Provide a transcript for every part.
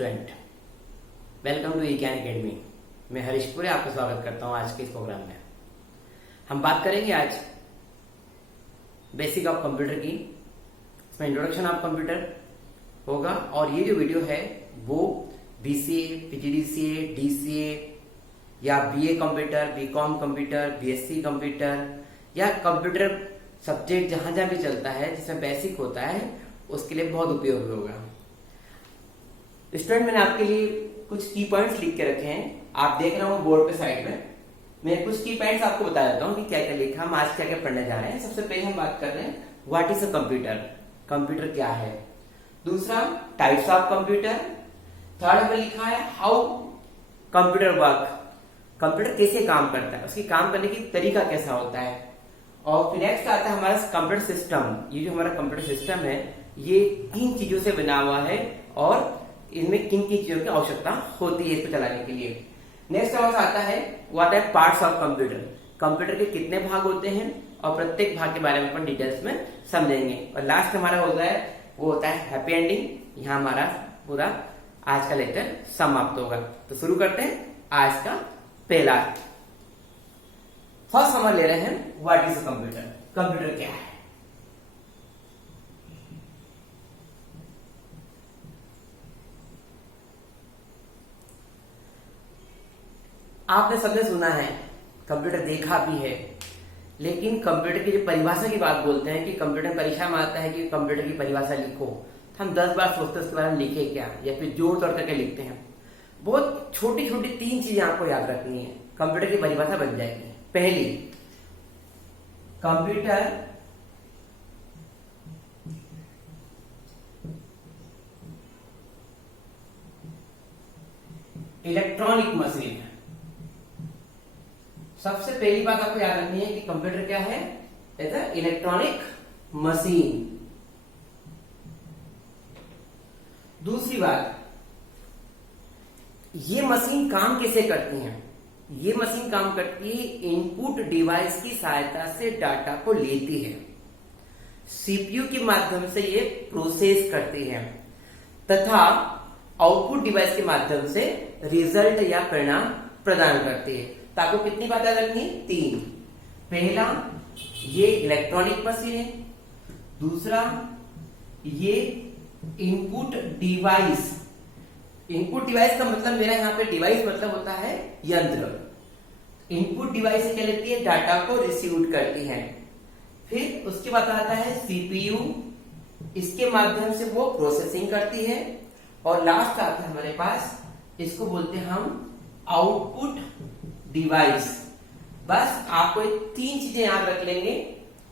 Student, welcome to ज्ञान academy. मैं हरीशपुरी आपका स्वागत करता हूं आज के इस प्रोग्राम में। हम बात करेंगे आज बेसिक ऑफ कंप्यूटर की। इसमें इंट्रोडक्शन ऑफ कंप्यूटर होगा और ये जो वीडियो है वो बीसीए, पीजीडीसीए, डीसीए या BA computer, BCom computer, BSc computer या कंप्यूटर सब्जेक्ट जहां जहां भी चलता है जिसमें बेसिक होता है उसके लिए बहुत उपयोगी होगा। स्टूडेंट, मैंने आपके लिए कुछ की पॉइंट्स लिख के रखे हैं, आप देख रहे हो बोर्ड पे साइड में। मैं कुछ की पॉइंट्स आपको बता देता हूँ कि क्या क्या लिखा, हम आज क्या क्या पढ़ने जा रहे हैं। सबसे पहले हम बात कर रहे हैं what is a computer, computer क्या है। दूसरा टाइप्स ऑफ कंप्यूटर। थर्ड में लिखा है हाउ कंप्यूटर वर्क, कंप्यूटर कैसे काम करता है, उसकी काम करने की तरीका कैसा होता है। और फिर नेक्स्ट आता है हमारा कंप्यूटर सिस्टम। ये जो हमारा कंप्यूटर सिस्टम है ये किन चीजों से बना हुआ है और इनमें किन किन चीजों की आवश्यकता होती है इसको चलाने के लिए। नेक्स्ट हमारा आता है what are parts of computer, computer के कितने भाग होते हैं और प्रत्येक भाग के बारे में अपन डिटेल्स में समझेंगे। और लास्ट हमारा होता है वो होता है हैप्पी एंडिंग। यहाँ हमारा पूरा आज का लेक्चर समाप्त होगा। तो शुरू करते हैं आज का पहला। फर्स्ट हम ले रहे हैं what is a computer, computer क्या है। आपने सबने सुना है, कंप्यूटर देखा भी है, लेकिन कंप्यूटर की जो परिभाषा की बात बोलते हैं कि कंप्यूटर परीक्षा में आता है कि कंप्यूटर की परिभाषा लिखो, तो हम 10 बार सोचते हैं उसके बारे में लिखे क्या या फिर जोड़ तोड़ करके लिखते हैं। बहुत छोटी छोटी 3 चीजें आपको याद रखनी है, कंप्यूटर की परिभाषा बन जाएगी। पहली, कंप्यूटर इलेक्ट्रॉनिक मशीन है। सबसे पहली बात आपको याद रखनी है कि कंप्यूटर क्या है, इलेक्ट्रॉनिक मशीन। दूसरी बात, ये मशीन काम कैसे करती है। ये मशीन काम करती है इनपुट डिवाइस की सहायता से डाटा को लेती है, सीपीयू के माध्यम से ये प्रोसेस करती है तथा आउटपुट डिवाइस के माध्यम से रिजल्ट या परिणाम प्रदान करती है। तो आपको कितनी बात याद रखनी, 3। पहला, ये इलेक्ट्रॉनिक मशीन है। दूसरा, ये इनपुट डिवाइस, इनपुट डिवाइस का मतलब मेरा यहाँ पे डिवाइस मतलब होता है यंत्र। इनपुट डिवाइस से क्या लेती है, डाटा को रिसीव करती है। फिर उसके बाद आता है सीपीयू, इसके माध्यम से वो प्रोसेसिंग करती है। और लास्ट आता है हमारे पास, इसको बोलते हैं हम आउटपुट डिवाइस। बस आपको 3 चीजें याद रख लेंगे,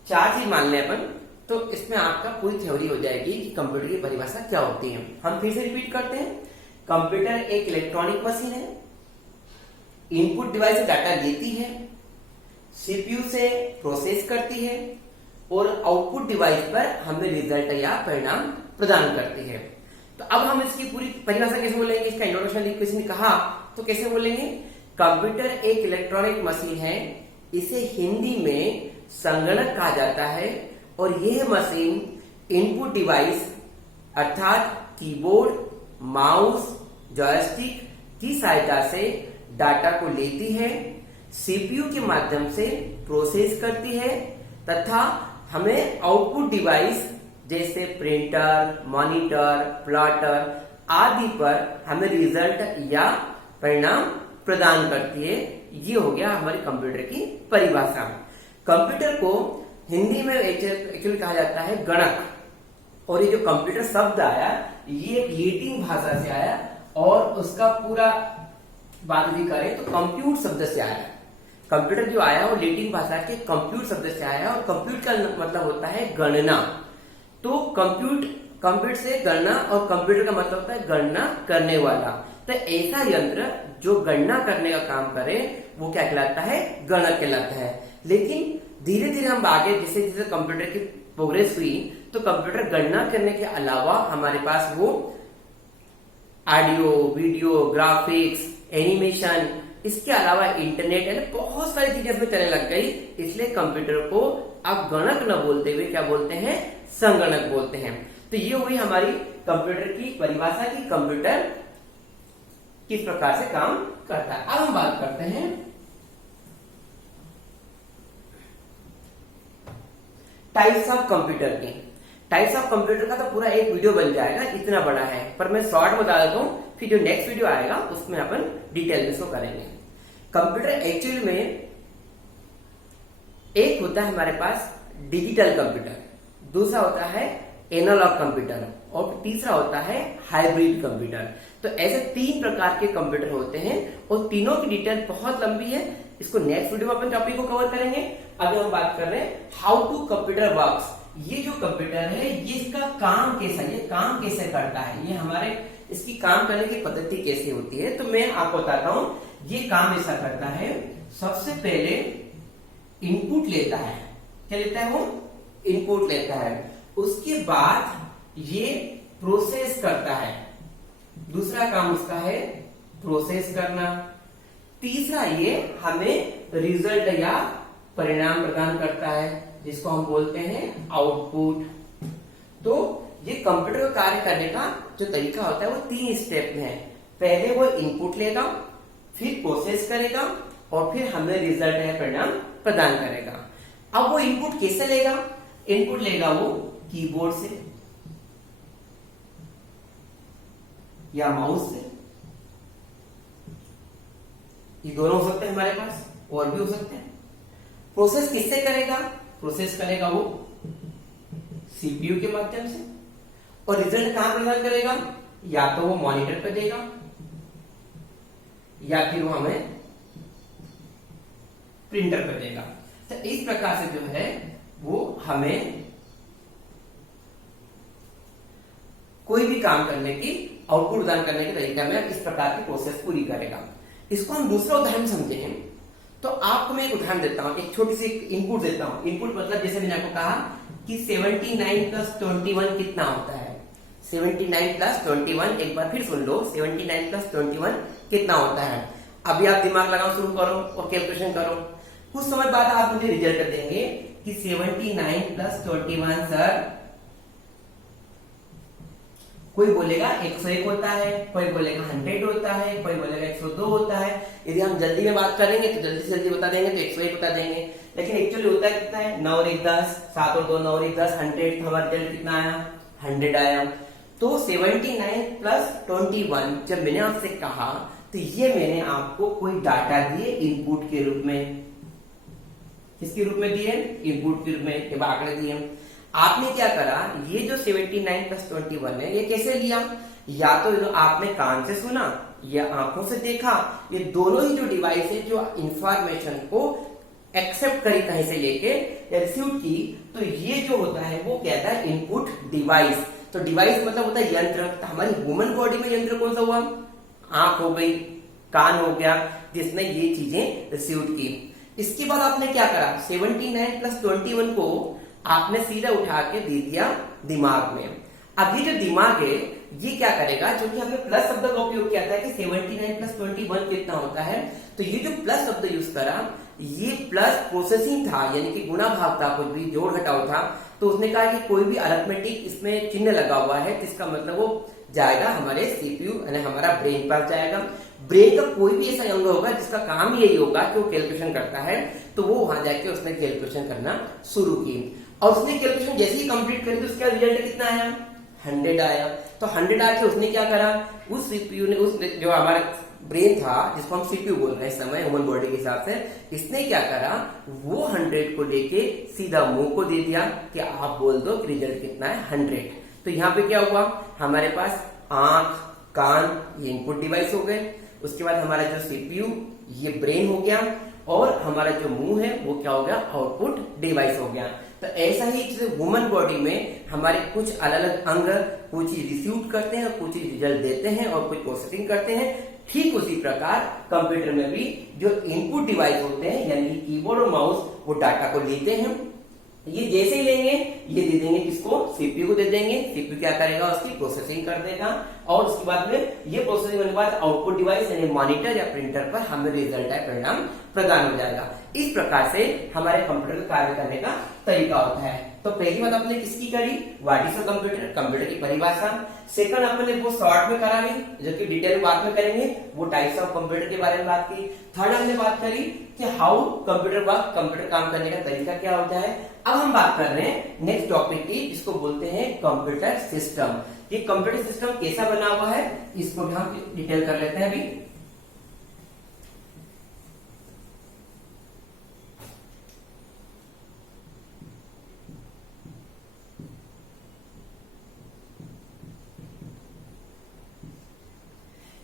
4 चीज मान लें अपन, तो इसमें आपका पूरी थ्योरी हो जाएगी कि कंप्यूटर की परिभाषा क्या होती है। हम फिर से रिपीट करते हैं, कंप्यूटर एक इलेक्ट्रॉनिक मशीन है, इनपुट डिवाइस से डाटा लेती है, सीपीयू से प्रोसेस करती है और आउटपुट डिवाइस पर हमें रिजल्ट या परिणाम प्रदान करती है। तो अब हम इसकी पूरी परिभाषा कैसे बोलेंगे, इसका इंट्रोडक्शन किसी ने कहा तो कैसे बोलेंगे। कंप्यूटर एक इलेक्ट्रॉनिक मशीन है, इसे हिंदी में संगणक कहा जाता है और यह मशीन इनपुट डिवाइस अर्थात कीबोर्ड, माउस, जॉयस्टिक की सहायता से डाटा को लेती है, सीपीयू के माध्यम से प्रोसेस करती है तथा हमें आउटपुट डिवाइस जैसे प्रिंटर, मॉनिटर, प्लॉटर आदि पर हमें रिजल्ट या परिणाम प्रदान करती है। ये हो गया हमारे कंप्यूटर की परिभाषा। कंप्यूटर को हिंदी में एक्चुअली कहा जाता है गणक। और ये जो कंप्यूटर शब्द आया ये एक लैटिन भाषा से आया और उसका पूरा बात भी करें तो कंप्यूट शब्द से आया। कंप्यूटर जो आया वो लैटिन भाषा के कंप्यूट शब्द से आया और कंप्यूट का मतलब होता है गणना। तो कंप्यूट से गणना और कंप्यूटर का मतलब होता है गणना करने वाला। तो ऐसा यंत्र जो गणना करने का काम करे वो क्या कहलाता है, गणक कहलाता है। लेकिन धीरे धीरे हम आगे जैसे जैसे कंप्यूटर की प्रोग्रेस हुई तो कंप्यूटर गणना करने के अलावा हमारे पास वो ऑडियो, वीडियो, ग्राफिक्स, एनिमेशन, इसके अलावा इंटरनेट बहुत सारी चीजें इसमें चलने लग गई। इसलिए कंप्यूटर को अब गणक न बोलते हुए क्या बोलते हैं, संगणक बोलते हैं। तो ये हुई हमारी कंप्यूटर की परिभाषा की कंप्यूटर किस प्रकार से काम करता है। अब हम बात करते हैं टाइप्स ऑफ कंप्यूटर की। टाइप्स ऑफ कंप्यूटर का तो पूरा एक वीडियो बन जाएगा, इतना बड़ा है, पर मैं शॉर्ट बता देता हूं, फिर जो नेक्स्ट वीडियो आएगा उसमें अपन डिटेल में इसको करेंगे। कंप्यूटर एक्चुअली में एक होता है हमारे पास डिजिटल कंप्यूटर, दूसरा होता है एनालॉग कंप्यूटर और तीसरा होता है हाइब्रिड कंप्यूटर। तो ऐसे 3 प्रकार के कंप्यूटर होते हैं और तीनों की डिटेल बहुत लंबी है, इसको नेक्स्ट वीडियो में अपन टॉपिक को कवर करेंगे। अभी हम बात कर रहे हैं हाउ टू कंप्यूटर वर्क्स। ये जो कंप्यूटर है ये इसका काम कैसा, ये काम कैसे करता है, ये हमारे इसकी काम करने की पद्धति कैसे होती है। तो मैं आपको बताता हूं ये काम ऐसा करता है। सबसे पहले इनपुट लेता है, क्या लेता है वो, इनपुट लेता है, उसके बाद ये प्रोसेस करता है, दूसरा काम उसका है प्रोसेस करना, तीसरा ये हमें रिजल्ट या परिणाम प्रदान करता है जिसको हम बोलते हैं आउटपुट। तो ये कंप्यूटर का कार्य करने का जो तरीका होता है वो 3 स्टेप में है। पहले वो इनपुट लेगा, फिर प्रोसेस करेगा और फिर हमें रिजल्ट या परिणाम प्रदान करेगा। अब वो इनपुट कैसे लेगा, इनपुट लेगा वो कीबोर्ड से या माउस से, ये दोनों हो सकते हैं हमारे पास, और भी हो सकते हैं। प्रोसेस किससे करेगा, प्रोसेस करेगा वो सीपीयू के माध्यम से, और रिजल्ट कहां प्रदान करेगा, या तो वो मॉनिटर पे देगा या फिर वो हमें प्रिंटर पे देगा। तो इस प्रकार से जो है वो हमें कोई भी काम करने की, आउटपुट प्रदान करने के तरीके में इस प्रकार की प्रोसेस पूरी करेगा। इसको हम दूसरा उदाहरण समझें तो आपको मैं एक उदाहरण देता हूं, एक छोटी सी इनपुट देता हूं। इनपुट मतलब जैसे मैंने आपको कहा कि 79 प्लस 21 कितना होता है। 79 प्लस 21, एक बार फिर सुन लो, 79 प्लस 21 कितना होता है। अभी आप दिमाग लगाना शुरू करो और कैलकुलेशन करो। कुछ समय बाद आप मुझे रिजल्ट देंगे कि 79 प्लस 21 सर, कोई बोलेगा 101 होता है, कोई बोलेगा 100 होता है, कोई बोलेगा 102 होता है। यदि हम जल्दी में बात करेंगे तो जल्दी से जल्दी बता देंगे तो 101 बता देंगे, लेकिन एक्चुअली होता कितना है, 9 और 1 10, 7 और 2 9 और 1 10, 100। हमारा रिजल्ट कितना आया, 100 आया। तो 79 प्लस 21 जब मैंने आपसे कहा तो ये मैंने आपको कोई डाटा दिए इनपुट के रूप में, किसके रूप में दिए, इनपुट के रूप में, जब आंकड़े दिए। आपने क्या करा, ये जो 79 प्लस 21 है ये कैसे लिया, या तो आपने कान से सुना या आंखों से देखा, ये दोनों ही जो डिवाइस है जो इंफॉर्मेशन को एक्सेप्ट करी कहीं से लेके या रिसीव की, तो ये जो होता है वो कहता है इनपुट डिवाइस। तो डिवाइस मतलब होता है यंत्र। तो हमारी ह्यूमन बॉडी में यंत्र कौन सा हुआ, आंख हो गई, कान हो गया, जिसने ये चीजें रिसीव की। इसके बाद आपने क्या करा, 79 प्लस 21 को आपने सीधा उठा के दे दिया दिमाग में। अब ये जो दिमाग है ये क्या करेगा, क्योंकि हमने प्लस शब्द का उपयोग किया था कि 79 प्लस 21 कितना होता है, तो ये जो प्लस शब्द यूज करा ये प्लस प्रोसेसिंग था, यानी कि गुणा भाग था, कुछ भी जोड़ घटाव था। तो उसने कहा कि कोई भी अरिथमेटिक इसमें चिन्ह लगा हुआ है तो इसका मतलब वो जाएगा हमारे सीपीयू यानी हमारा ब्रेन पर जाएगा। ब्रेन का कोई भी ऐसा अंग होगा जिसका काम यही होगा कि वो कैलकुलेशन करता है, तो वो वहां जाके उसने कैलकुलेशन करना शुरू की और उसने कैलकुलेशन जैसे ही कंप्लीट करी तो उसका रिजल्ट कितना आया, 100 आया। तो 100 आके उसने क्या करा, उस सीपीयू ने, उस जो हमारा ब्रेन था जिसको हम सीपीयू बोल रहे हैं इस समय ह्यूमन बॉडी के हिसाब से, इसने क्या करा, वो 100 को लेके सीधा मुंह को दे दिया कि आप बोल दो कि रिजल्ट कितना है, 100। तो यहाँ पे क्या हुआ, हमारे पास आंख, कान ये इनपुट डिवाइस हो गए, उसके बाद हमारा जो सीपीयू ये ब्रेन हो गया और हमारा जो मुंह है वो क्या हो गया, आउटपुट डिवाइस हो गया। तो ऐसा ही ह्यूमन बॉडी में हमारे कुछ अलग अलग अंग कुछ चीज रिसीव करते हैं, कुछ चीज रिजल्ट देते हैं और कुछ प्रोसेसिंग करते हैं। ठीक उसी प्रकार कंप्यूटर में भी जो इनपुट डिवाइस होते हैं यानी कीबोर्ड और माउस वो डाटा को लेते हैं, ये जैसे ही लेंगे ये दे देंगे किसको, सीपीयू को दे देंगे। सीपीयू क्या करेगा, उसकी प्रोसेसिंग कर देगा और उसके बाद में ये प्रोसेसिंग होने के बाद आउटपुट डिवाइस यानी मॉनिटर या प्रिंटर पर हमें रिजल्ट है परिणाम प्रदान हो जाएगा। इस प्रकार से हमारे कंप्यूटर का कार्य करने का तरीका होता है। तो तो पहली बात अपने किसकी करी, what is a computer, computer की परिभाषा। सेकंड अपने वो शॉर्ट में करा भी, जो कि डिटेल में बात में करेंगे, वो टाइप्स ऑफ कंप्यूटर के बारे में बात की। थर्ड हमने बात करी कि हाउ कंप्यूटर वर्क, कंप्यूटर काम करने का तरीका क्या होता है। अब हम बात कर रहे हैं नेक्स्ट टॉपिक की, जिसको बोलते हैं कंप्यूटर सिस्टम। ये कंप्यूटर सिस्टम कैसा बना हुआ है, इसको भी हम डिटेल कर लेते हैं अभी।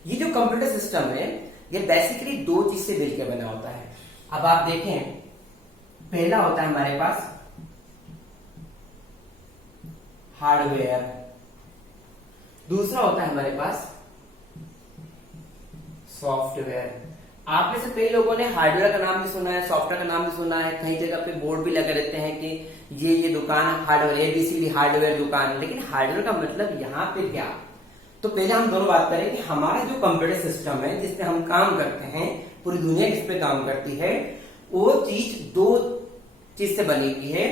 ये जो कंप्यूटर सिस्टम है, ये बेसिकली दो चीज से मिलकर बना होता है। अब आप देखें, पहला होता है हमारे पास हार्डवेयर, दूसरा होता है हमारे पास सॉफ्टवेयर। आप में से कई लोगों ने हार्डवेयर का नाम भी सुना है, सॉफ्टवेयर का नाम भी सुना है, कई जगह पे बोर्ड भी लगे रहते हैं कि ये दुकान हार्डवेयर, एबीसीडी हार्डवेयर दुकान। लेकिन हार्डवेयर का मतलब यहाँ पे क्या। तो पहले हम दोनों बात करें कि हमारा जो कंप्यूटर सिस्टम है जिसपे हम काम करते हैं, पूरी दुनिया जिस पे काम करती है, वो चीज दो चीज से बनी हुई है।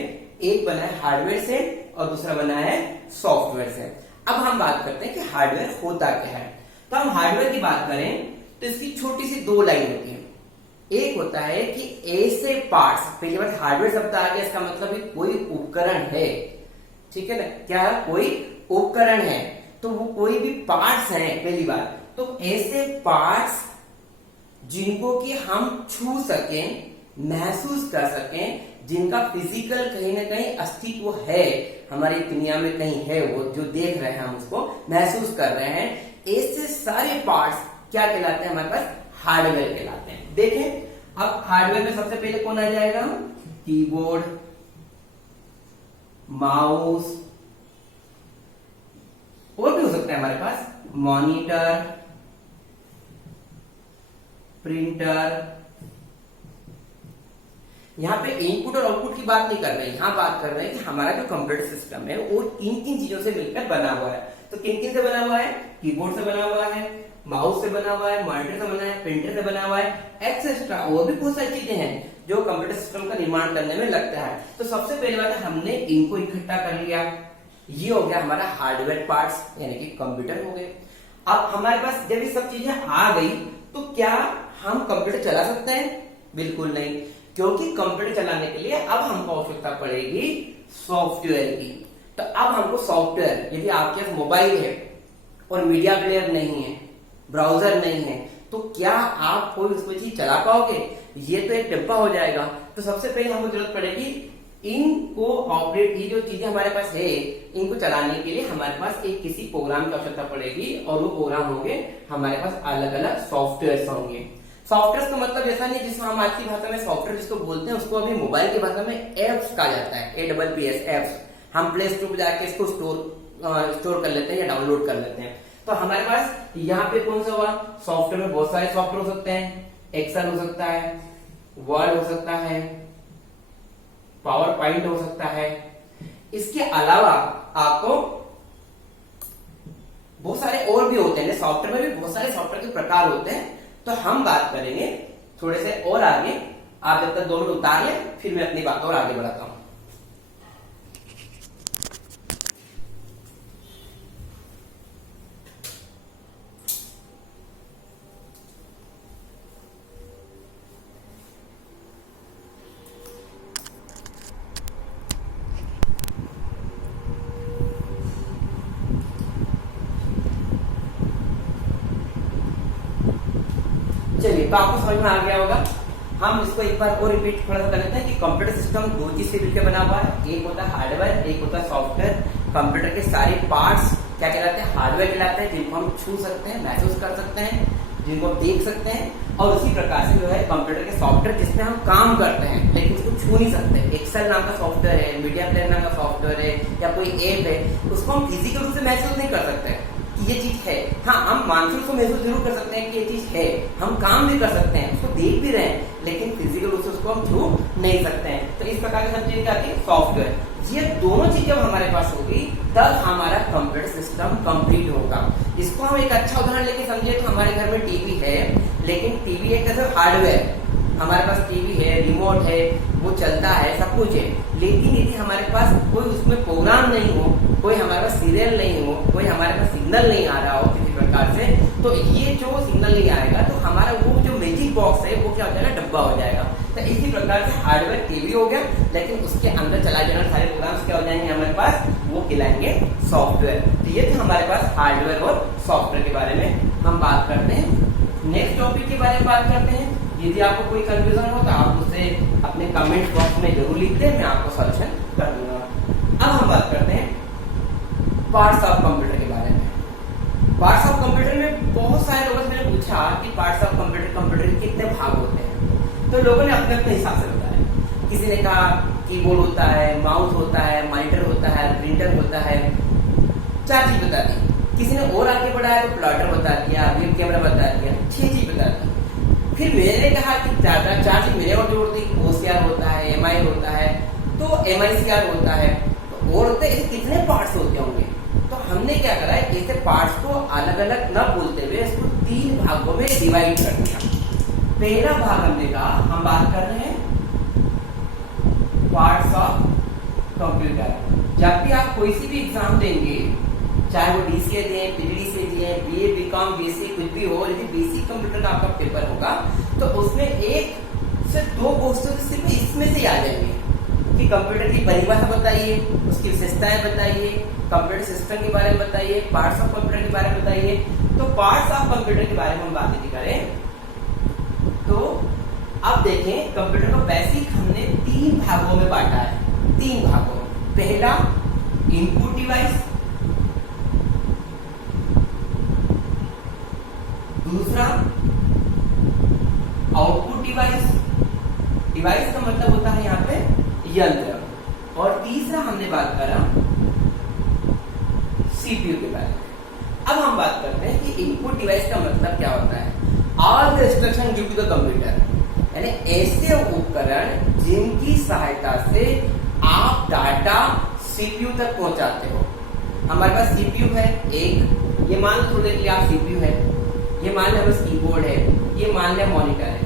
एक बना है हार्डवेयर से और दूसरा बना है सॉफ्टवेयर से। अब हम बात करते हैं कि हार्डवेयर होता क्या है। तो हम हार्डवेयर की बात करें तो इसकी छोटी सी दो लाइन होती है। एक होता है कि ऐसे पार्ट्स, पहली बार हार्डवेयर शब्द आ गया, इसका मतलब कोई उपकरण है, ठीक है ना, क्या कोई उपकरण है, तो वो कोई भी पार्ट्स हैं पहली बात। तो ऐसे पार्ट्स जिनको कि हम छू सकें, महसूस कर सकें, जिनका फिजिकल कहीं ना कहीं अस्तित्व है, हमारी दुनिया में कहीं है, वो जो देख रहे हैं हम उसको महसूस कर रहे हैं, ऐसे सारे पार्ट्स क्या कहलाते हैं, हमारे पास हार्डवेयर कहलाते हैं। देखें अब हार्डवेयर में सबसे पहले कौन आ जाएगा, कीबोर्ड, माउस, और भी हो सकता है हमारे पास मॉनिटर, प्रिंटर। यहां पे इनपुट और आउटपुट की बात नहीं कर रहे हैं, यहां बात कर रहे हैं कि हमारा जो कंप्यूटर सिस्टम है वो किन किन चीजों से मिलकर बना हुआ है। तो किन किन से बना हुआ है, कीबोर्ड से बना हुआ है, माउस से बना हुआ है, मॉनिटर से बना है, प्रिंटर से बना हुआ है, एक्सेट्रा। और भी बहुत सारी चीजें हैं जो कंप्यूटर सिस्टम का निर्माण करने में लगता है। तो सबसे पहली बात है, हमने इनको इकट्ठा कर लिया, ये हो गया हमारा हार्डवेयर पार्ट्स, यानी कि कंप्यूटर हो गए। अब हमारे पास जब ये सब चीजें आ गई तो क्या हम कंप्यूटर चला सकते हैं, बिल्कुल नहीं, क्योंकि कंप्यूटर चलाने के लिए अब हमको आवश्यकता पड़ेगी सॉफ्टवेयर की। तो अब हमको सॉफ्टवेयर, यदि आपके पास मोबाइल है और मीडिया प्लेयर नहीं है, ब्राउजर नहीं है, तो क्या आप कोई उसमें चीज चला पाओगे, ये तो एक डिब्बा हो जाएगा। तो सबसे पहले हमको जरूरत पड़ेगी इनको ऑपरेट, ये जो चीजें हमारे पास है इनको चलाने के लिए हमारे पास एक किसी प्रोग्राम की आवश्यकता पड़ेगी, और वो प्रोग्राम होंगे हमारे पास अलग अलग सॉफ्टवेयर होंगे। सॉफ्टवेयर का मतलब ऐसा नहीं जिसको हम आज की भाषा में सॉफ्टवेयर जिसको बोलते हैं, उसको अभी मोबाइल की भाषा में एप्स कहा जाता है, APPS एप्स। हम प्ले स्टोर पर जाके इसको स्टोर कर लेते हैं या डाउनलोड कर लेते हैं। तो हमारे पास यहाँ पे कौन सा हुआ, सॉफ्टवेयर में बहुत सारे सॉफ्टवेयर हो सकते हैं, एक्सेल हो सकता है, वर्ड हो सकता है, पावर पॉइंट हो सकता है। इसके अलावा आपको बहुत सारे और भी होते हैं, सॉफ्टवेयर में भी बहुत सारे सॉफ्टवेयर के प्रकार होते हैं। तो हम बात करेंगे थोड़े से और आगे, आप जब तक 2 मिनट उतार लें फिर मैं अपनी बात और आगे बढ़ाता हूं। चलिए, तो आपको समझ में आ गया होगा। हम इसको एक बार और रिपीट थोड़ा सा कर लेते हैं कि कंप्यूटर सिस्टम दो चीज से मिलकर बना हुआ है, एक होता है हार्डवेयर, एक होता है सॉफ्टवेयर। कंप्यूटर के सारे पार्ट्स क्या कहलाते हैं, हार्डवेयर कहलाते हैं, जिनको हम छू सकते हैं, महसूस कर सकते हैं, जिनको हम देख सकते हैं। और उसी प्रकार से जो है कंप्यूटर के सॉफ्टवेयर जिसमें हम काम करते हैं लेकिन उसको छू नहीं सकते, एक्सेल नाम का सॉफ्टवेयर है, मीडिया प्लेयर नाम का सॉफ्टवेयर है, या कोई ऐप है, उसको हम फिजिकल रूप से महसूस नहीं कर सकते कि ये चीज है। हाँ, हम मानसिक रूप से महसूस जरूर कर सकते हैं कि ये चीज है, हम काम भी कर सकते हैं, उसको देख भी रहे हैं, लेकिन फिजिकल रूप से उसको हम छू नहीं सकते हैं। तो इस प्रकार की सब चीजें आती है सॉफ्टवेयर। ये दोनों चीज जब हमारे पास होगी तब हमारा कंप्यूटर सिस्टम कंप्लीट होगा। इसको हम एक अच्छा उदाहरण लेके समझे तो हमारे घर में टीवी है, लेकिन टीवी एक तरह से हार्डवेयर, हमारे पास टीवी है, रिमोट है, वो चलता है, सब कुछ है, लेकिन यदि हमारे पास कोई उसमें प्रोग्राम नहीं हो, कोई हमारे पास सीरियल नहीं हो, कोई हमारे पास सिग्नल नहीं आ रहा हो किसी प्रकार से, तो ये जो सिग्नल नहीं आएगा तो हमारा वो जो मैजिक बॉक्स है वो क्या हो जाएगा, डब्बा हो जाएगा। तो इसी प्रकार से हार्डवेयर टीवी हो गया, लेकिन उसके अंदर चलाए जाने सारे प्रोग्राम्स क्या हो जाएंगे हमारे पास, वो कहलाएंगे सॉफ्टवेयर। तो ये थे हमारे पास हार्डवेयर और सॉफ्टवेयर के बारे में हम बात करते हैं। नेक्स्ट टॉपिक के बारे में बात करते हैं। यदि आपको कोई कंफ्यूजन हो तो आप उसे अपने कमेंट बॉक्स में जरूर लिख दें, मैं आपको सॉल्यूशन कर दूंगा। अब हम बात करते हैं पार्ट्स ऑफ कंप्यूटर के बारे में। पार्ट्स ऑफ कंप्यूटर में बहुत सारे लोगों से मैंने पूछा कि पार्ट्स ऑफ कंप्यूटर के कितने भाग होते हैं, तो लोगों ने अपने अपने हिसाब से बताया। किसी ने कहा कीबोर्ड होता है, माउस होता है, मॉनिटर होता है, प्रिंटर होता है, 4 चीज बता दी। किसी ने और आगे बढ़ाया तो प्लॉटर बता दिया, वेब कैमरा बता दिया, 6 चीज बता दी। फिर मैंने कहा कि 4 चीज मेरे और जोड़ दी, OCR होता है, MI होता है, तो MICR होता है, तो और होते हैं, कितने पार्ट्स होते होंगे। तो हमने क्या करा है, ऐसे पार्ट्स को अलग अलग न बोलते हुए इसको 3 भागों में डिवाइड कर दिया। पहला भाग हमने कहा, हम बात कर रहे हैं पार्ट्स ऑफ कंप्यूटर। जब भी आप कोई सी भी एग्जाम देंगे, चाहे वो DCA दें, PGDCA दें, BA, BCom, BSc कुछ भी हो, यदि बेसिक कंप्यूटर का आपका पेपर होगा तो उसमें 1 से 2 क्वेश्चन सिर्फ इसमें से आ जाएंगे कि कंप्यूटर की परिभाषा बताइए, उसकी विशेषताएं बताइए, कंप्यूटर सिस्टम के बारे में बताइए, पार्ट्स ऑफ कंप्यूटर के बारे में बताइए। तो पार्ट्स ऑफ कंप्यूटर के बारे में हम बात करें तो अब देखें, कंप्यूटर को बेसिक हमने 3 भागों में बांटा है। 3 भागों में, पहला इनपुट डिवाइस, दूसरा आउटपुट डिवाइस, डिवाइस का मतलब होता है यहाँ पे यंत्र, और तीसरा हमने बात करा CPU के बारे में। अब हम बात करते हैं कि इनपुट डिवाइस का मतलब क्या होता है। All the instruction given to the computer, यानी ऐसे उपकरण जिनकी सहायता से आप डाटा CPU तक पहुंचाते हो। हमारे पास CPU है एक, ये मान लो थोड़ी देर के लिए आप CPU है, ये मान लें बस कीबोर्ड है, ये मान लें मॉनिटर है।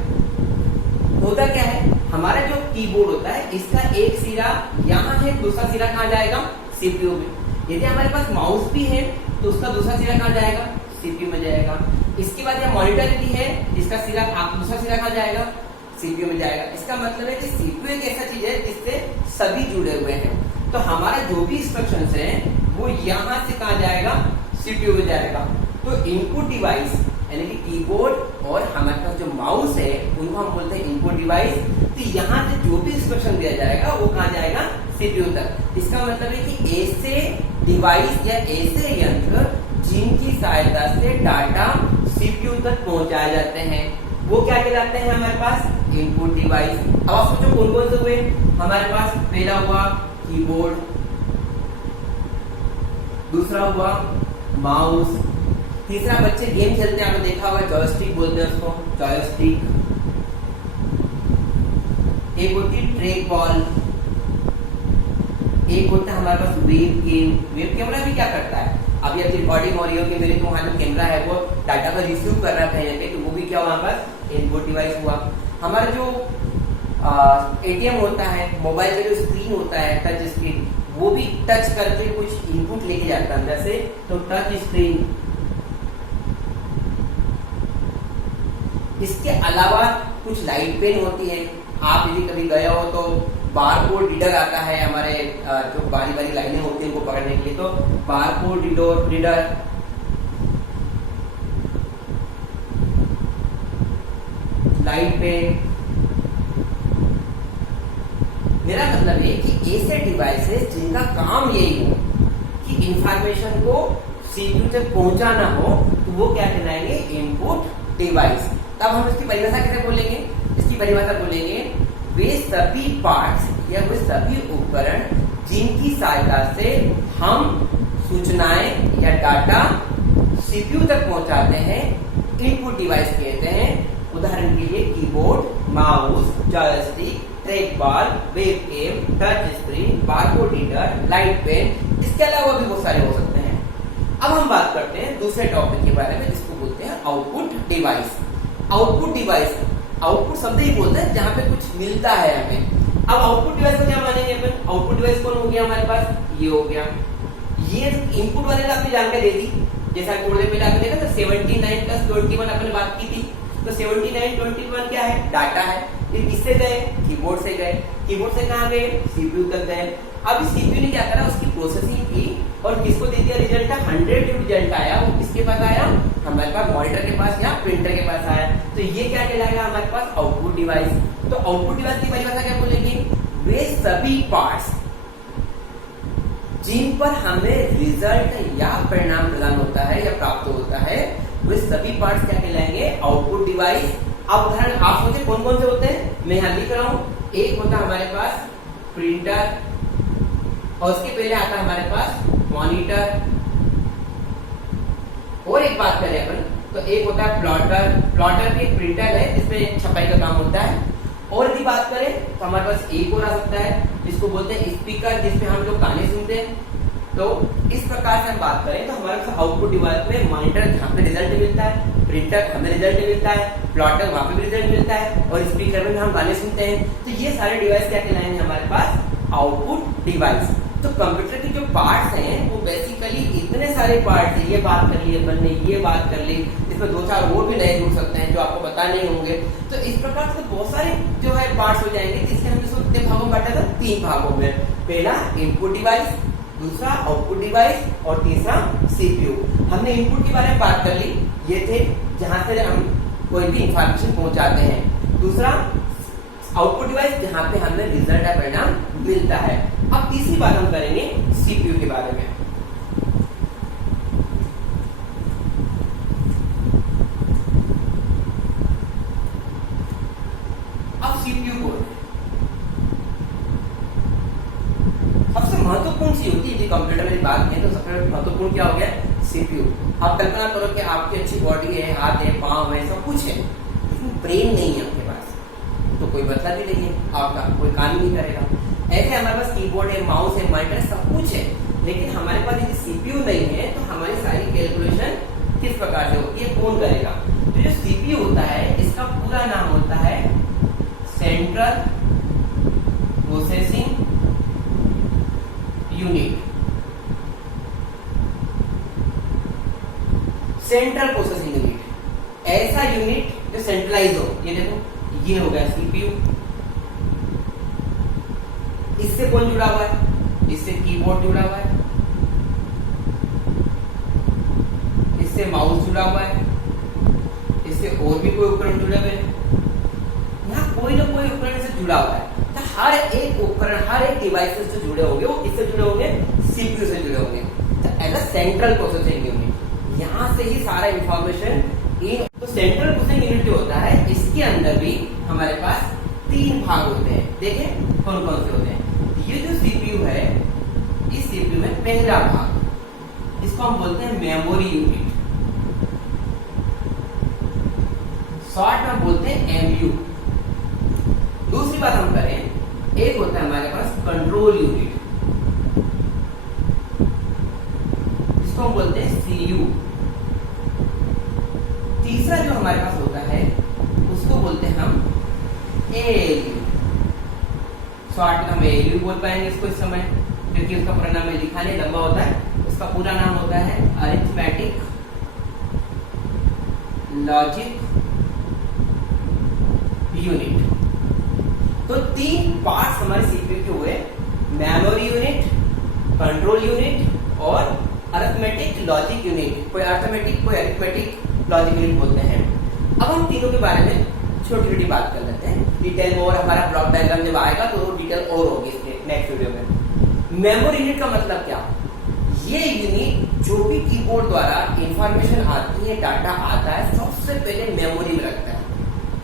होता क्या है, हमारा जो कीबोर्ड होता है इसका एक सिरा यहाँ है, दूसरा सिरा कहाँ जाएगा, CPU में। यदि हमारे पास माउस भी है तो उसका दूसरा सिरा कहाँ जाएगा, CPU में जाएगा। इसके बाद यह मॉनिटर भी है, इसका सिरा दूसरा सिरा कहाँ जाएगा, CPU में जाएगा। इसका मतलब है कि CPU एक ऐसा चीज है जिससे सभी जुड़े हुए हैं। तो हमारा जो भी इंस्ट्रक्शंस है वो यहाँ से कहाँ जाएगा, CPU में जाएगा। तो इनपुट डिवाइस यानी कि कीबोर्ड और हमारे पास जो माउस है उनको हम बोलते हैं इनपुट डिवाइस। तो यहाँ से जो भी इंस्ट्रक्शन दिया जाएगा वो कहाँ जाएगा, CPU तक। इसका मतलब है कि ऐसे डिवाइस या ऐसे यंत्र जिनकी सहायता से डाटा CPU तक पहुंचाए जाते हैं वो क्या कहलाते हैं हमारे पास, इनपुट डिवाइस। अब आप सोचो कौन कौन से हुए हमारे पास। पहला हुआ कीबोर्ड, दूसरा हुआ माउस, तीसरा बच्चे गेम खेलते हैं, आपने देखा होगा जॉयस्टिक बोलते हैं उसको, जॉयस्टिक। एक होती है ट्रैक बॉल, एक होता है हमारे पास वेब गेम। वेब कैमरा भी क्या करता है, अभी अब रिकॉर्डिंग हो रही हो कि मेरे तो वहां जो कैमरा है वो डाटा को रिसीव कर रहा है, तो वो भी क्या वहां पर इनपुट डिवाइस हुआ। हमारा जो ATM होता है, मोबाइल का जो स्क्रीन होता है टच स्क्रीन, वो भी टच करके कुछ इनपुट लेके जाता है अंदर से, तो टच स्क्रीन। इसके अलावा कुछ लाइट पेन होती है, आप यदि कभी गए हो तो बारकोड रीडर आता है, हमारे जो बारी बारी लाइनें होती हैं उनको पकड़ने के लिए, तो बारकोड रीडर, लाइट पेन। मेरा मतलब है कि ऐसे डिवाइसेस जिनका काम यही हो कि इंफॉर्मेशन को CPU तक पहुंचाना हो, तो वो क्या कहलाएंगे, इनपुट डिवाइस। तब हम इसकी परिभाषा कैसे बोलेंगे, इसकी परिभाषा बोलेंगे वे सभी पार्ट्स या वे सभी उपकरण जिनकी सहायता से हम सूचनाएं या डाटा CPU तक पहुंचाते हैं, इनपुट डिवाइस कहते हैं। उदाहरण के लिए keyboard, mouse, joystick, trackball, webcam, touch screen, barcode reader, light pen. इसके अलावा भी बहुत सारे हो सकते हैं। अब हम बात करते हैं दूसरे टॉपिक के बारे में जिसको बोलते हैं output device. Output device output शब्द ही बोलते हैं जहां पे कुछ मिलता है हमें। अब आउटपुट डिवाइस को क्या मानेंगे अपन? आउटपुट डिवाइस कौन हो गया हमारे पास? ये हो गया। ये इनपुट वाले का आपने जानकारी दे दी, जैसा थोड़ी देर पहले आपने देखा था 79 + 21 अपन ने बात की थी। तो 79 21 क्या है? डाटा है। ये किससे गए? कीबोर्ड से गए। कीबोर्ड से कहां गए? सीपीयू तक गए। अब सीपीयू ने क्या करा? उसकी प्रोसेसिंग की और किसको दे दिया रिजल्ट? 100 जो रिजल्ट आया वो किसके पास आया? हमारे पास मॉनिटर के पास या प्रिंटर के पास आया। तो ये क्या कहलाएगा हमारे पास? Output device. तो आउटपुट डिवाइस की परिभाषा क्या बोलेंगे? वे सभी पार्ट्स जिन पर हमें रिजल्ट या परिणाम प्रदान होता है या प्राप्त होता है, वे सभी पार्ट्स क्या कहलाएंगे? Output device. अब उदाहरण आप सोचे कौन कौन से होते हैं, मैं यहां लिख रहा हूं। एक होता है हमारे पास प्रिंटर, और उसके पहले आता है हमारे पास मॉनिटर। और एक बात करें अपन तो एक होता है प्लॉटर। प्लॉटर भी एक प्रिंटर है जिसमें छपाई का काम होता है। और यदि बात करें तो हमारे पास एक और आ सकता है जिसको बोलते हैं स्पीकर, जिसपे हम लोग गाने सुनते हैं। तो इस प्रकार से हम बात करें तो हमारे पास आउटपुट डिवाइस में मॉनिटर जहाँ पे रिजल्ट मिलता है, प्रिंटर हमें रिजल्ट मिलता है, प्लॉटर वहां पे भी रिजल्ट मिलता है, और स्पीकर में हम गाने सुनते हैं। तो ये सारे डिवाइस क्या कहलाएंगे हमारे पास? Output device. तो कंप्यूटर के जो पार्ट्स हैं वो बेसिकली इतने सारे पार्ट्स हैं। ये बात कर ली अपन ने, ये बात कर ली, इसमें 2-4 और भी नए जुड़ सकते हैं जो आपको पता नहीं होंगे। तो इस प्रकार से बहुत सारे जो है पार्ट्स हो जाएंगे, जिससे हम इसको कितने भागों में बांटा था? 3 भागों में। पहला इनपुट डिवाइस, दूसरा आउटपुट डिवाइस और तीसरा सीपीयू। हमने इनपुट के बारे में बात कर ली, ये थे जहां से हम कोई भी इंफॉर्मेशन पहुंचाते हैं। दूसरा आउटपुट डिवाइस जहां पे हमें रिजल्ट या परिणाम मिलता है। अब तीसरी बात हम करेंगे सीपीयू के बारे में। अब सीपीयू बोर्ड सबसे महत्वपूर्ण सी होती है कंप्यूटर में बात करें तो सबसे महत्वपूर्ण क्या हो गया? सीपीयू। आप कल्पना करो कि आपकी अच्छी बॉडी है, हाथ है, पांव है, सब कुछ है, लेकिन ब्रेन नहीं है आपके पास, तो कोई मतलब ही नहीं है, आपका कोई काम ही नहीं करेगा। ऐसे हमारे पास कीबोर्ड है, माउस है, मॉनिटर सब कुछ है, लेकिन हमारे पास यदि सीपीयू नहीं है तो हमारी सारी कैलकुलेशन किस प्रकार से होती है? कौन करेगा? तो जो सीपीयू होता है इसका पूरा नाम होता है central processing unit. Central processing unit, ऐसा यूनिट जो सेंट्रलाइज हो। ये देखो, ये हो गया सीपीयू। इससे कौन जुड़ा हुआ है? इससे कीबोर्ड जुड़ा हुआ है, इससे माउस जुड़ा हुआ है, इससे और भी कोई उपकरण जुड़े हुए हैं। यहाँ कोई ना कोई उपकरण से जुड़ा हुआ है। तो हर एक उपकरण, हर एक डिवाइस से जुड़े होंगे, वो किससे जुड़े होंगे? सीपीयू से जुड़े होंगे। तो as a central processing unit, यहाँ से ही सारा इंफॉर्मेशन तो सेंट्रल प्रोसेसिंग यूनिट जो होता है इसके अंदर भी हमारे पास 3 भाग होते हैं। देखें कौन कौन से होते हैं। ये जो सीपीयू है, इस सीपीयू में पहला भाग, इसको हम बोलते हैं मेमोरी यूनिट, शॉर्ट में बोलते हैं एमयू। दूसरी बात हम करें, एक होता है हमारे पास कंट्रोल यूनिट, इसको हम बोलते हैं सीयू। तीसरा जो हमारे पास होता है उसको बोलते हैं हम एएलयू। शॉर्ट में हम एएलयू बोल पाएंगे इसको इस समय, क्योंकि उसका पूरा नाम में लिखा नहीं, लंबा होता है। उसका पूरा नाम होता है अरिथमेटिक लॉजिक यूनिट। तो 3 पार्ट्स हमारे सीपीयू के हुए, मेमोरी यूनिट, कंट्रोल यूनिट और अरिथमेटिक लॉजिक यूनिट। कोई अरिथमेटिक, कोई अरिथमेटिक लॉजिक यूनिट बोलते हैं। अब हम तीनों के बारे में छोटी छोटी बात कर लेते हैं, डिटेल में, और हमारा ब्लॉक डायग्राम जब आएगा तो वो डिटेल और होगी इसके नेक्स्ट वीडियो में। मेमोरी यूनिट का मतलब क्या? ये यूनिट जो भी कीबोर्ड द्वारा इंफॉर्मेशन आती है, डाटा आता है, सबसे पहले मेमोरी में रखता है।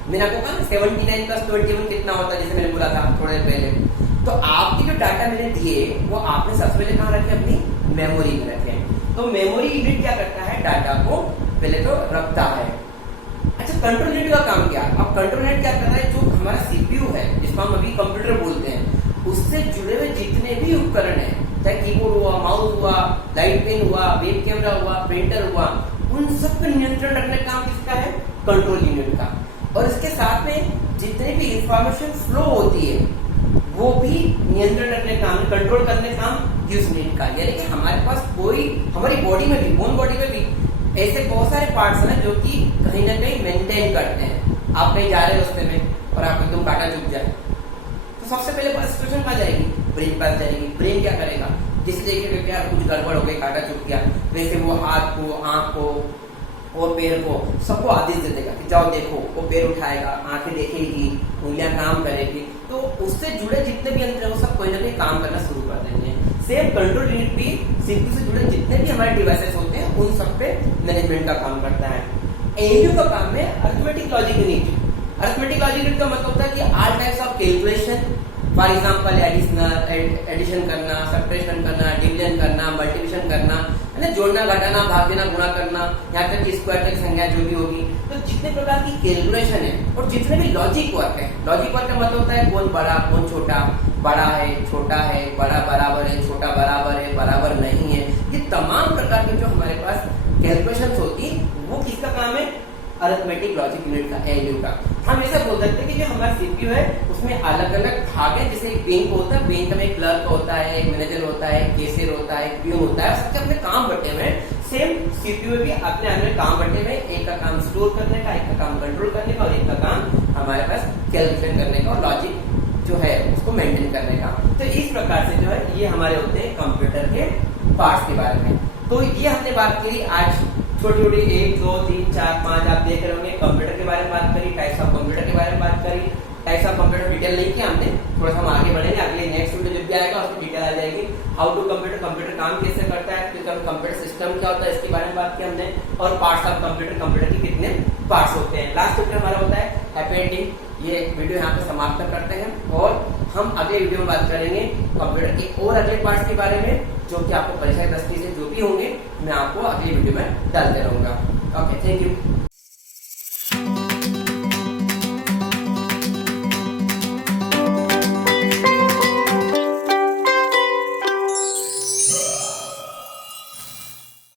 मैंने आपको कहा 79 + 21 कितना होता है, जैसे मैंने बोला था थोड़ी देर पहले। तो आपकी जो डाटा मैंने दिए वो आपने सबसे पहले कहाँ रखे? अपनी मेमोरी में रखे। तो मेमोरी यूनिट क्या करता है? डाटा को पहले तो रखता है। अच्छा, कंट्रोल यूनिट का काम क्या? अब कंट्रोल यूनिट क्या कर रहा है? जो हमारा सीपीयू है, जिसको हम अभी कंप्यूटर बोलते हैं, उससे जुड़े हुए जितने भी उपकरण हैं, चाहे कीबोर्ड हुआ, माउस हुआ, लाइट पेन हुआ, वेब कैमरा हुआ, प्रिंटर हुआ, उन सब पर नियंत्रण रखने का काम किसका है? कंट्रोल यूनिट का। और इसके साथ में जितनी भी इंफॉर्मेशन फ्लो होती है वो भी नियंत्रण रखने काम, कंट्रोल करने काम यूज यूनिट का। यानी कि हमारे पास कोई, हमारी बॉडी में भी, बोन बॉडी में भी ऐसे बहुत सारे पार्ट्स हैं जो कि कहीं ना कहीं मेंटेन करते हैं। आप कहीं जा रहे हो रास्ते में और आपको एकदम कांटा चुभ जाए तो सबसे पहले पास सिचुएशन कहाँ जाएगी? ब्रेन पास जाएगी। ब्रेन क्या करेगा? जिस देखेगा क्या कुछ गड़बड़ हो गई, कांटा चुभ गया, वैसे वो हाथ को, आंख को और पैर को सबको आदेश दे देगा कि जाओ देखो। वो पैर उठाएगा, आंखें देखेगी, उंगलियां काम करेगी, तो उससे जुड़े जितने भी यंत्र है वो सब कोई ना कोई काम करना शुरू कर देंगे। सेम कंट्रोल यूनिट भी सीपीयू से जुड़े जितने भी हमारे डिवाइसेस होते हैं उन सब पे मैनेजमेंट का काम करता है। एएलयू का काम है arithmetic logic unit. Arithmetic logic unit का मतलब होता है कि all types of calculation, for example addition करना, सब्ट्रैक्शन करना, डिवीजन करना, मल्टीप्लिकेशन करना, है ना, जोड़ना, घटाना, भाग देना, गुणा करना, यहाँ तक कि स्क्वायर तक संख्या जो भी होगी, तो जितने प्रकार की कैलकुलेशन है और जितने भी लॉजिक वर्क है। लॉजिक वर्क का मतलब होता है कौन बड़ा कौन छोटा, बड़ा है छोटा है, बड़ा बराबर है छोटा बराबर है, बराबर नहीं है, ये तमाम प्रकार की जो हमारे पास कैलकुलेशन होती वो किसका काम है? अरिथमेटिक लॉजिक यूनिट का, एएलयू का। हम ऐसा बोल सकते हैं कि जो हमारा सीपीयू है उसमें अलग अलग भाग है। जैसे एक बैंक होता है, बैंक में एक क्लर्क होता है, एक मैनेजर होता है, एक कैशियर होता है, एक पियून होता है, सबके अपने काम बटे हुए हैं। सेम सीपीयू में भी अपने अपने काम बटे हुए, एक का काम स्टोर करने का, एक का काम कंट्रोल करने का और एक का काम हमारे पास कैलकुलेशन करने का और लॉजिक जो है उसको मेंटेन करने का। तो इस प्रकार से जो है ये हमारे होते हैं कंप्यूटर के पार्ट्स के बारे में। तो ये हमने बात करी आज छोटी छोटी 1 2 3 4 5 आप देख रहे होंगे कंप्यूटर के बारे में बात करी, टाइप्स ऑफ कंप्यूटर के बारे में बात करी। टाइप्स ऑफ कंप्यूटर डिटेल नहीं किया हमने, थोड़ा सा हम आगे बढ़ेंगे, अगले नेक्स्ट वीडियो जब भी आएगा उसमें डिटेल आ जाएगी। हाउ टू कंप्यूटर, कंप्यूटर काम कैसे करता है, फिर कंप्यूटर सिस्टम क्या होता है इसके बारे में बात की हमने, और पार्ट्स ऑफ कंप्यूटर, कंप्यूटर के कितने पार्ट्स होते हैं। लास्ट चैप्टर हमारा होता है हैप्पी एंडिंग। ये वीडियो यहाँ पे समाप्त करते हैं और हम अगले वीडियो में बात करेंगे कंप्यूटर के और अगले पार्ट्स के बारे में जो कि आपको परीक्षा की दृष्टि से जो भी होंगे मैं आपको अगली वीडियो में डालते रहूंगा। Okay, thank you.